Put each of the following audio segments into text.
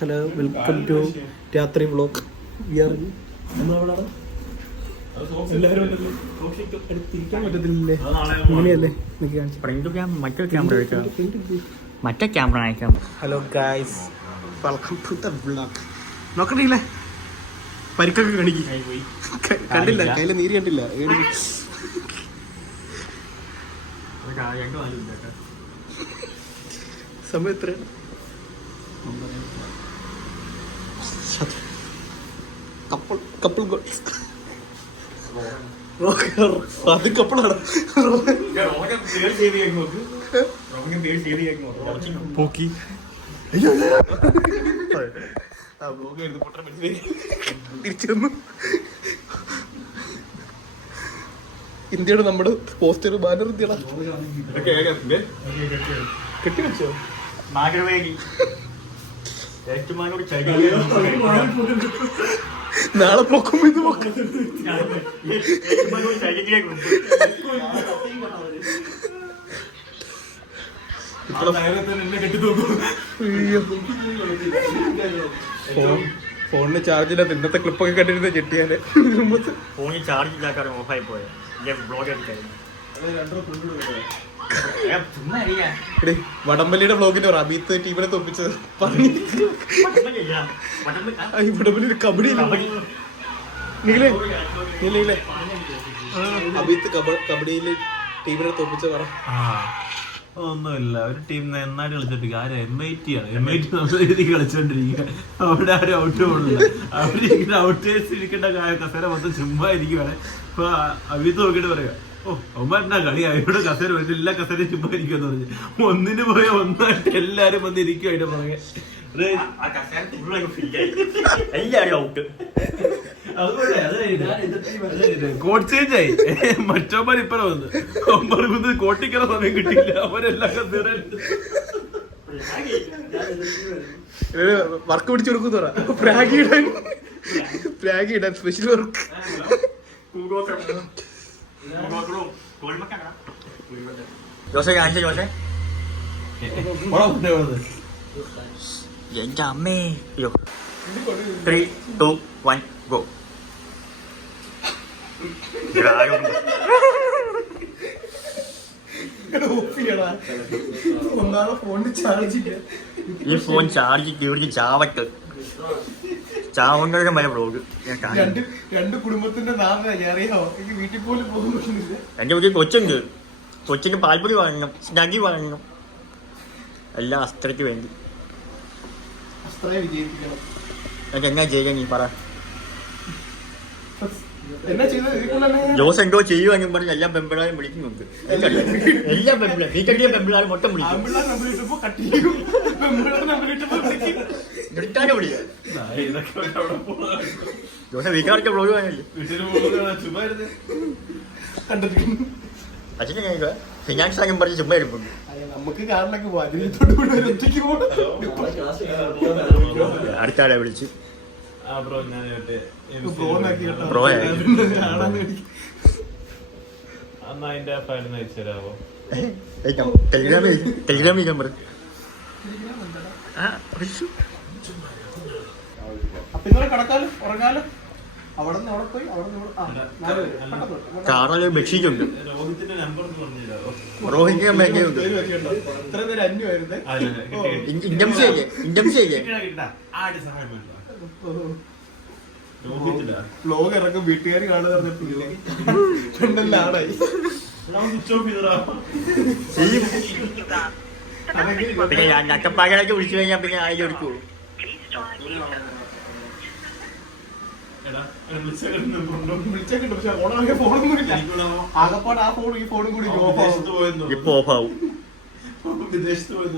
Hello, welcome to രാത്രി vlog. എല്ലാവരും തിരിക്കാൻ പറ്റത്തില്ലേ? ഇങ്ങനെയല്ലേ മറ്റേ ക്യാമറ അയക്കാം. Hello guys, welcome to the vlog. നോക്കണില്ലേ, പരിക്കൊക്കെ കാണിക്കും. കണ്ടില്ല, കയ്യിലെ നീര് കണ്ടില്ല. സമയം എത്ര? കപ്പിൾ അത് കപ്പിളാണ്. പോക്കി തിരിച്ചു വന്നു. ഇന്ത്യയുടെ നമ്മുടെ പോസ്റ്റർ ബാനർ ഇന്ത്യയുടെ കെട്ടിവെച്ചോ? നാളെ പൊക്കും ഇത് പൊക്കും. ഫോണിന് ചാർജ് ഇല്ലാത്ത ഇന്നത്തെ ക്ലിപ്പൊക്കെ കണ്ടിരുന്ന ചെട്ടിയാല് ഫോണിൽ ചാർജ് ഇല്ലാക്കാറ് ഓഫായി പോയ വടംവലിയുടെ വ്ളോഗിന്റെ അബീത്ത് ടീമിനെ തോപ്പിച്ചത് പറഞ്ഞു. വടംവലിയുടെ കബഡി അബീത്ത് കബഡിയില് ടീമിനെ തോപ്പിച്ച പറ. ഒന്നുമില്ല, ഒരു ടീം നന്നായിട്ട് കളിച്ചിട്ട് ആരും MIT ആണ്. MIT നല്ല രീതിക്ക് കളിച്ചോണ്ടിരിക്കുക. അവിടെ ആരും ഔട്ട് പോകണില്ല. അവരിങ്ങനെ ഔട്ടേഴ്സ് ഇരിക്കേണ്ട കസേര മൊത്തം ചുമ്മാ ഇരിക്കുവാണ്. അപ്പൊ അവിത്ത് നോക്കിയിട്ട് പറയാ, ഒമ്പന്നാ കളി അവരുടെ കസേര വന്നിട്ട് എല്ലാ കസേരയും ചുമ്മാ ഇരിക്കുമെന്ന് പറഞ്ഞു. ഒന്നിന് പുറകെ ഒന്നായിട്ട് എല്ലാരും വന്ന് ഇരിക്കും. അതിന്റെ പുറകെ കോട്ട് ചേഞ്ച് ആയി. മറ്റോമാർ ഇപ്പഴ വന്ന് ഒമ്പത് കോട്ടിക്കറ സമയം കിട്ടിയില്ല. അവരെല്ലാം വർക്ക് പിടിച്ചു കൊടുക്കുന്ന പ്രാഗി ഇടാൻ സ്പെഷ്യൽ വർക്ക്. എന്റെ അമ്മേ. 3, 2, 1 go. ഈ ഫോൺ ചാർജ് കീറി ചാവട്ട് ചാവങ്ങളുടെ മല വ്ളോഗ്. രണ്ട് കുടുംബത്തിന്റെ നാമം അറിയാമോ? വീട്ടിൽ പോലും പോകുന്നില്ല. എന്റെ വീട്ടിൽ കൊച്ചുണ്ട്. കൊച്ചിന് പാൽപ്പൊടി വാങ്ങണം, സ്നഗി വാങ്ങണം, എല്ലാം അസ്ത്രയ്ക്ക് വേണ്ടി. എന്നാ ചെയ്യാൻ നീ പറ. ജോസ് എന്തോ ചെയ്യുവാനും പറഞ്ഞ് എല്ലാ പെമ്പിളാരും വിളിക്കുന്നുണ്ട്. എല്ലാ പെമ്പിളാരും നീ കണ്ടിയ പെമ്പിളാരും മൊത്തം വിളിക്കും. നിർത്താനും വിളിക്കാം. ജോസ് വീട്ടുകാർക്ക് വ്ളോഗ് വാങ്ങല്ലേ? അച്ഛനെ കഴിക്കുക ഫിനാൻസ് ആകും പറഞ്ഞ് ചുമ്മാ ഇരിപ്പുണ്ട്. നമുക്ക് കാറിലൊക്കെ അടുത്ത ആളെ വിളിച്ചു ടെലിഗ്രാമിൽ നമ്പർ. കാറിൽ ബെഡ്ഷീറ്റുണ്ട്. റോഹിന്റെ മേഖലയുണ്ട്. വ്ളോഗ് ഇറക്കും വീട്ടുകാർ കാണുന്ന ആളായി. പിന്നെ നട്ടപ്പാകളൊക്കെ വിളിച്ചു കഴിഞ്ഞാൽ പിന്നെ ആയി എടുക്കുള്ളൂ. ഇപ്പൊ ഓഫാവും. വിദേശത്ത് പോയി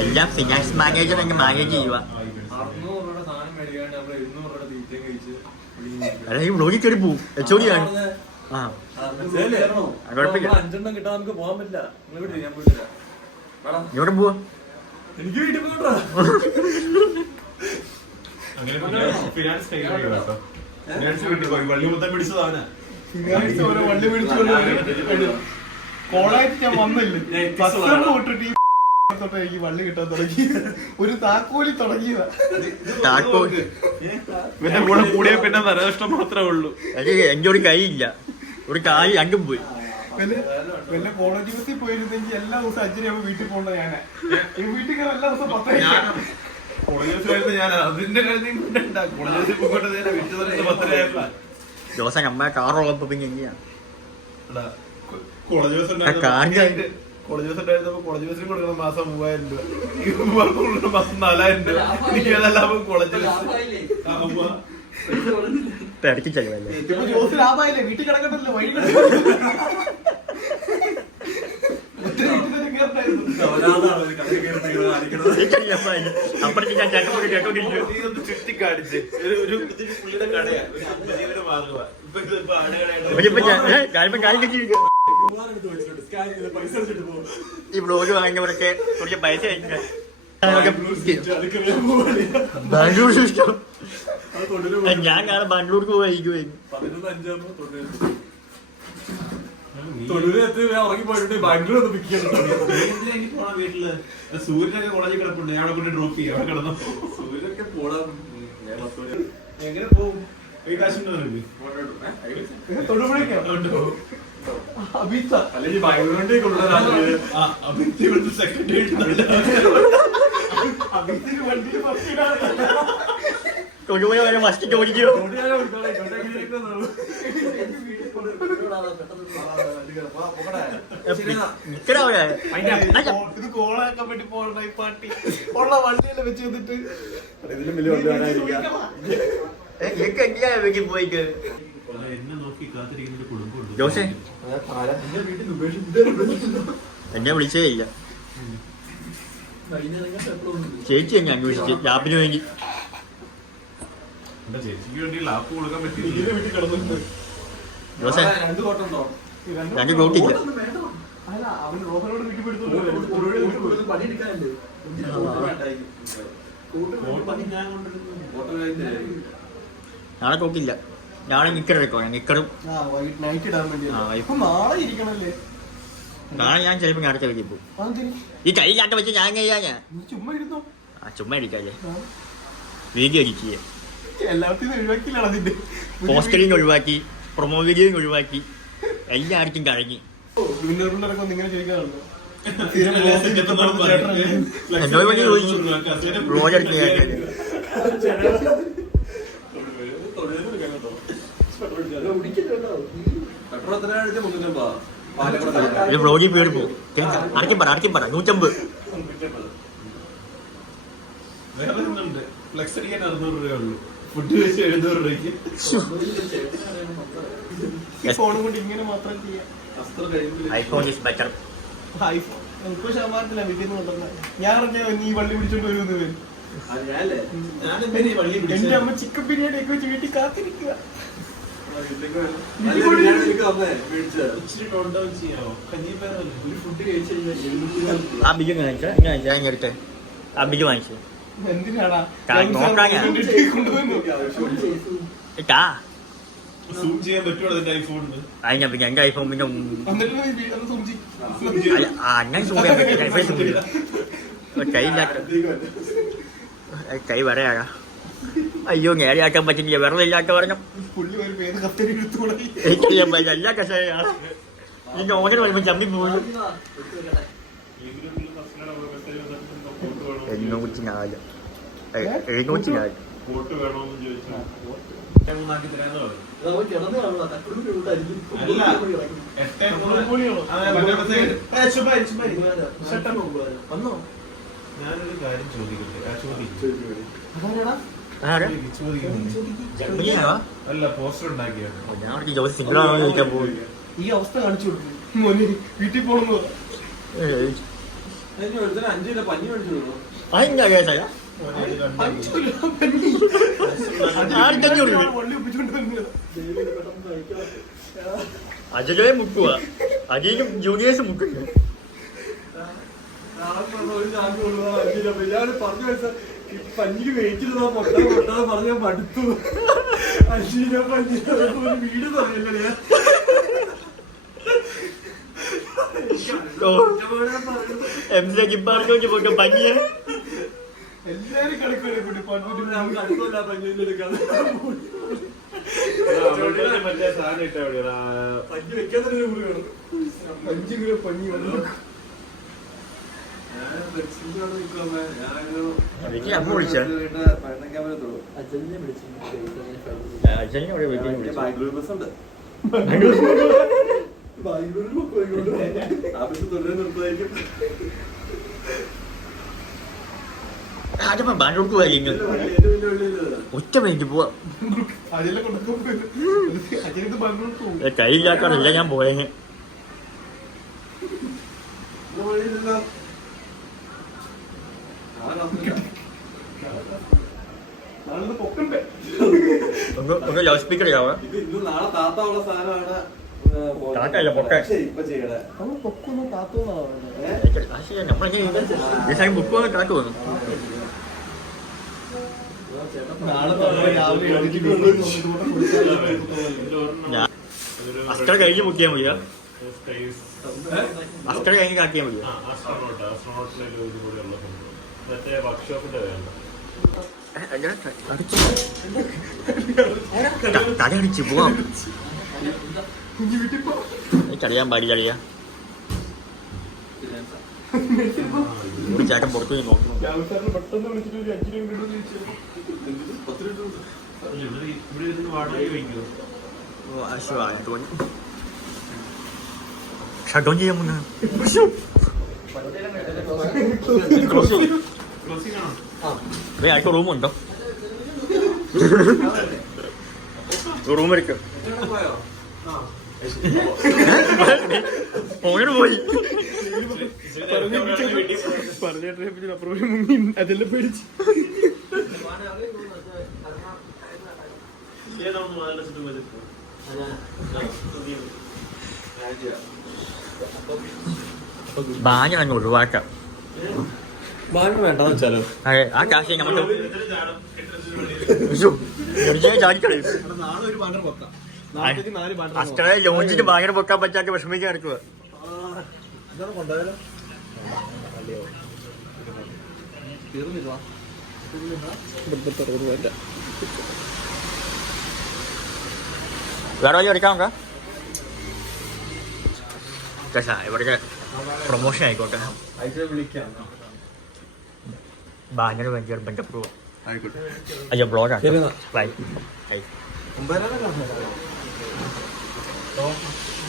എല്ലാം ഫിനാൻസ് മാനേജർ തന്നെ മാനേജ് ചെയ്യുക. അല്ല ഈ വ്ളോഗിൽ കയറി പോവും. HOD ആണ്. കുഴപ്പമില്ല. ഇവിടെ പോവാ. എനിക്ക് വീട്ടിൽ ഫിനാൻസ് വള്ളി മൊത്തം പിടിച്ചതാണ്. തിങ്കളാഴ്ച ഓരോ വണ്ടി പിടിച്ചു കോളായിട്ട് ഞാൻ വന്നില്ല തൊട്ടിട്ട് എനിക്ക് വള്ളി കിട്ടാൻ തുടങ്ങി. ഒരു താക്കോലി തുടങ്ങിയതാ. ഇവന്റെ കൂടെ കൂടിയ പിന്നെ നരകഷ്ടം മാത്രമേ ഉള്ളൂ. എന്റെ ഒരു കൈയില്ല, ഒരു കായ് രണ്ടും പോയി. വല്ല കോളേജ് ബസ്സിൽ പോയിരുന്നെങ്കിൽ എല്ലാ ദിവസവും 5 വീട്ടിൽ പോകണ്ട ഞാനാ. വീട്ടിൽ എല്ലാ ദിവസം 10 കോളേജ് ഞാൻ അതിന്റെ കോളേജ് ജോസൻ അമ്മ കാറുള്ളപ്പോ പിന്നെ എങ്ങനെയാണ് കോളേജ് ബസ് ഉണ്ടായിരുന്നപ്പോ കോളേജ് ബസ്സിന് കൊടുക്കണം മാസം 3000 രൂപ, മാസം 4000 രൂപ. എനിക്ക് ഏതെല്ലാം കോളേജ് തിരക്കി ചെലവല്ലേ. ജോസ് ലാഭമായില്ലേ, വീട്ടിൽ കിടക്കണ്ടല്ലോ, വഴി അപ്പഴേക്ക് ഞാൻ കേട്ടോണ്ടിരിക്കും. ചുറ്റിക്കാടിച്ച് ഒരു പുള്ളിയുടെ കടയാണ്, ഈ ബ്ലോഗ് വാങ്ങിയവരൊക്കെ കുറച്ച് പൈസ ബാംഗ്ലൂർ ഇഷ്ടം. ഞാൻ കാണാൻ ബാംഗ്ലൂർക്ക് പോയിരിക്കുമായിരുന്നു. ഉറങ്ങിപ്പോയിട്ട് ബാംഗ്ലൂർ ഒന്ന് പിക്ക് ചെയ്യണം. വീട്ടില് സൂര്യനൊക്കെ കോളേജിൽ കിടപ്പുണ്ട്, ഞാൻ അവിടെ കൊണ്ട് ഡ്രോപ്പ് ചെയ്യാം. അവിടെ കിടന്നു സൂര്യനൊക്കെ പോടാം. എങ്ങനെ പോകും? അല്ലെങ്കിൽ ബാംഗ്ലൂരിലേക്ക് ഉള്ള സെക്രട്ടറി തൊടുപുഴ വരെ മസ്റ്റിക്ക് ഓടിക്കോ. ഇത് കോളാക്കാൻ വേണ്ടി പോകണ്ട ഈ പാർട്ടി ഉള്ള വണ്ടിയെല്ലാം വെച്ച് വന്നിട്ട് പോയിക്ക് എന്നെ നോക്കി കാത്തിരിക്കുന്ന ഒരു കുടുംബമുണ്ട്. ജോസേ എന്നെ വിളിച്ചേ ഇല്ല. ചേച്ചി എന്നെ അന്വേഷിച്ച് ലാപ്പിന് വേണ്ടി. എന്റെ ചേച്ചിക്ക് വേണ്ടി ലാപ്പ് കൊടുക്കാൻ പറ്റില്ല. ജോസേ 2 കോട്ടില്ല. അവൻ റോഹനോട് വീട്ടിൽ നാളെ കോട്ടില്ല, നാളെ നിക്കർ വെക്കോണം. നിക്കറും നൈറ്റ് ഇടാൻ വേണ്ടി നാളെ ഇരിക്കണല്ലേ. നാളെ ഞാൻ ചിലപ്പോ അടുത്ത വീട്ടിൽ പോകും. ഈ കയ്യിലാട്ട വെച്ച് ഞാൻ കഴിയാ ചുമ്മാ ഇരുന്നോ. ചുമ്മാ ഇരിക്കാല്ലേ, വീഡിയോ എഡിറ്റ് ചെയ്യാം. എല്ലാത്തിനും ഒഴിവാക്കിയില്ലാണ് അതിന്റെ പോസ്റ്ററിങ് ഒഴിവാക്കി, പ്രൊമോ വീഡിയോയും ഒഴിവാക്കി, എല്ലാവർക്കും കഴിഞ്ഞു. പിള്ളേർക്കൊന്നും ഇങ്ങനെ ചോദിക്കാറുണ്ടോ? എന്നോട് വേണ്ടി ചോദിച്ചു റോജെടുത്ത് ബ്ലോഗിൽ പേര് പോകും. അടയ്ക്കും പറ 150. ഫ്ലെക്സ് അടിക്കാൻ 600 രൂപയുള്ളൂ, ഫുഡ് കഴിച്ച് 700 രൂപയ്ക്ക്. ഫോൺ കൊണ്ട് ഇങ്ങനെ മാത്രം ചെയ്യാം. IPhone is better. ഐഫോൺ 30% വീട്ടിൽ നിന്ന് കൊണ്ടുവന്ന ഞാൻ അറിഞ്ഞ നീ വള്ളി പിടിച്ചോണ്ട് വരുന്നത്. എന്റെ അമ്മ ചിക്കൻ ബിരിയാണി ഒക്കെ വെച്ച് വീട്ടിൽ കാത്തിരിക്കുക. ആ ബിജു വാങ്ങിച്ചോ, ഞാൻ എടുത്തേ. ആ ബിജു വാങ്ങിച്ചു എന്തിനാടാ ഇട്ടാ സൂം ചെയ്യാൻ പറ്റുമോ അതിന്റെ ഐഫോണിന്? അതിനാ പിന്നെ എന്റെ ഐഫോൺ പിന്നെ അങ്ങനെ സൂം ചെയ്യാൻ പറ്റില്ല. കൈയില്ലാത്ത കൈ വരയാകാ. അയ്യോ നേരെയാക്കാൻ പറ്റില്ല, വെറുതെ ഇല്ലാത്ത പറഞ്ഞു. എനിക്കറിയാൻ പറ്റില്ല, എല്ലാ കഷായാണ് ഈ നോവൽ വരുമ്പോ ചമ്മി പോകും. 804 704 കോട്ട് വേണോന്ന് ചോദിച്ചാൽ ഞാനൊരു കാര്യം ചോദിക്കട്ടെ. അല്ല പോസ്റ്റർ ഉണ്ടാക്കിയാണ്. ജോസ് സിംഗിളാണോ ചോദിക്കാൻ പോകും. ഈ അവസ്ഥ കാണിച്ചു കൊടുക്കും മോനെ, വീട്ടിൽ പോകണമെന്ന് അതിന്റെ കേസായ അജയെ മുക്കുക, അജയും ജൂനിയേഴ്സ് മുക്കുന്നു. പഞ്ഞിക്ക് വെയിറ്റ് പൊട്ടാതെ പറഞ്ഞാൽ മടുത്തു. വീട് പറഞ്ഞില്ലേ MC ജിപ്പാർക്കോക്ക് പോയിട്ട് പനിയെ എല്ലാരും കളിക്കൂടെ മറ്റേ സാധനം ഇട്ടാ പഞ്ഞി വെക്കാൻ തന്നെ വേണം 5 കിലോ പഞ്ഞി വന്നു അമ്മ വിളിച്ച ബാംഗ്ലൂർ ബസ് ഉണ്ട് നിർത്തുമായിരിക്കും ബാംഗ്ലൂർക്ക് പോയി ഒറ്റ മിനിറ്റ് പോവാ അതെല്ലാം കൊണ്ടു അജയത് ബാംഗ്ലൂർക്ക് പോകും കയ്യില്ലാക്കാറില്ല ഞാൻ പോയേ നാളെ പൊക്കണ്ടേ ഒന്ന് ലൗഡ് സ്പീക്കർ ചെയ്യാവോ ഇത് ഇന്ന് നാളെ താത്ത ഉള്ള സാധനമാണ് താത്തയല്ല, പൊക്കൻ. ശരി ഇപ്പൊ ചെയ്യണേ പൊക്കൊന്നും താത്തോന്നാണ് നമ്മളെങ്ങനെ ബുക്ക് വന്ന് കാക്ക് വന്നു നാളെ രാവിലെ ഞാൻ അസ്കർ കഴിഞ്ഞ് ബുക്ക് ചെയ്യാൻ മതിയാ അസ്കർ കഴിഞ്ഞ് കാക്കിയാൽ മതിയോ വർക്ക്ഷോപ്പിന്റെ വേണ്ട തലയടിച്ച് പോവാം എനിക്കറിയാൻ പാടില്ല അറിയാം ഒരു ചേട്ടൻ പുറത്തു പോയി നോക്കുന്നു പെട്ടെന്ന് വിളിച്ചിട്ട് ഒരു 5 രൂപ ഇവിടെ ഇരുന്ന് വാടക വയ്ക്കുമോ തോന്നി ഷട്ട് ഓൺ ചെയ്യാൻ മുന്നേ ക്ലോസിംഗ് ആണോ അടുത്ത റൂമുണ്ടോ റൂം എടുക്കും പോയോ ഓങ്ങോട്ട് പോയി പറഞ്ഞിട്ട് മുങ്ങി അതെല്ലാം പേടിച്ച് ബാഞ്ഞ തന്നെ ഒഴിവാക്കാം ബാങ്ക് വേണ്ടെന്ന് വെച്ചാലോ അതെ ആ കാശ് നമുക്ക് ചാടിക്കളയും നാളെ ഒരു ബാനർ പൊക്കാം നാളത്തേക്ക് 4 ബാനർ അത്ര ലോഞ്ചിന് ഭയങ്കര പൊക്കാൻ പറ്റാത്ത വിഷമിക്കാൻ എടുക്കുക ഇതാണ് കൊണ്ടുപോയാലോ തീർന്നില്ല വേറെ വഴി എടുക്കാൻ നോക്കാം ഇവിടേക്ക് പ്രൊമോഷൻ ആയിക്കോട്ടെ വിളിക്കാം ഭയങ്കര ഭയങ്കര ബന്ധപ്പോ ആയിക്കോട്ടെ അയ്യോ ബ്ലോഗാണ് ബൈ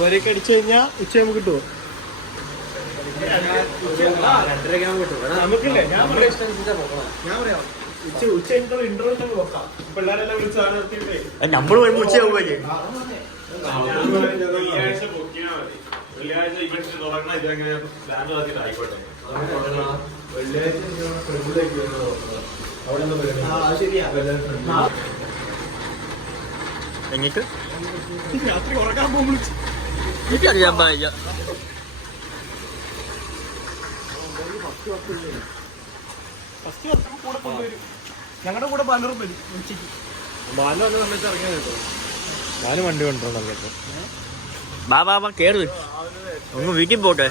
വരെയൊക്കെ അടിച്ചു കഴിഞ്ഞാൽ ഉച്ചയാകുമ്പോൾ കിട്ടുമോ നമുക്കില്ലേ ഞാൻ പറയാം ഉച്ച കഴിഞ്ഞിട്ടുള്ള ഇന്റർവ്യൂ നോക്കാം പിള്ളേരെല്ലാം വിളിച്ചാണ് നിർത്തിയിട്ടേ നമ്മൾ വരുമ്പോൾ ഉച്ചയാവുമല്ലേ വെള്ളിയാഴ്ച ബുക്ക് ചെയ്യണ മതി വെള്ളിയാഴ്ച ഇവന്റ് തുടങ്ങണം ഇതങ്ങനെ പ്ലാൻ ആക്കിയിട്ട് ആയിക്കോട്ടെ എന്നിട്ട് രാത്രി ഉറക്കാൻ പോകുമ്പോൾ എനിക്കറിയാൻ പാടില്ല ഫസ്റ്റ് വർഷം കൂടെ കൊണ്ടുവരും ഞങ്ങളുടെ കൂടെ ബാനറും വരും ഉച്ചയ്ക്ക് ബാല വന്ന സമയത്ത് ഇറങ്ങിയാൽ കേട്ടോ ബാ ബാ കേറ് ഒന്ന് വീട്ടിൽ പോട്ടെ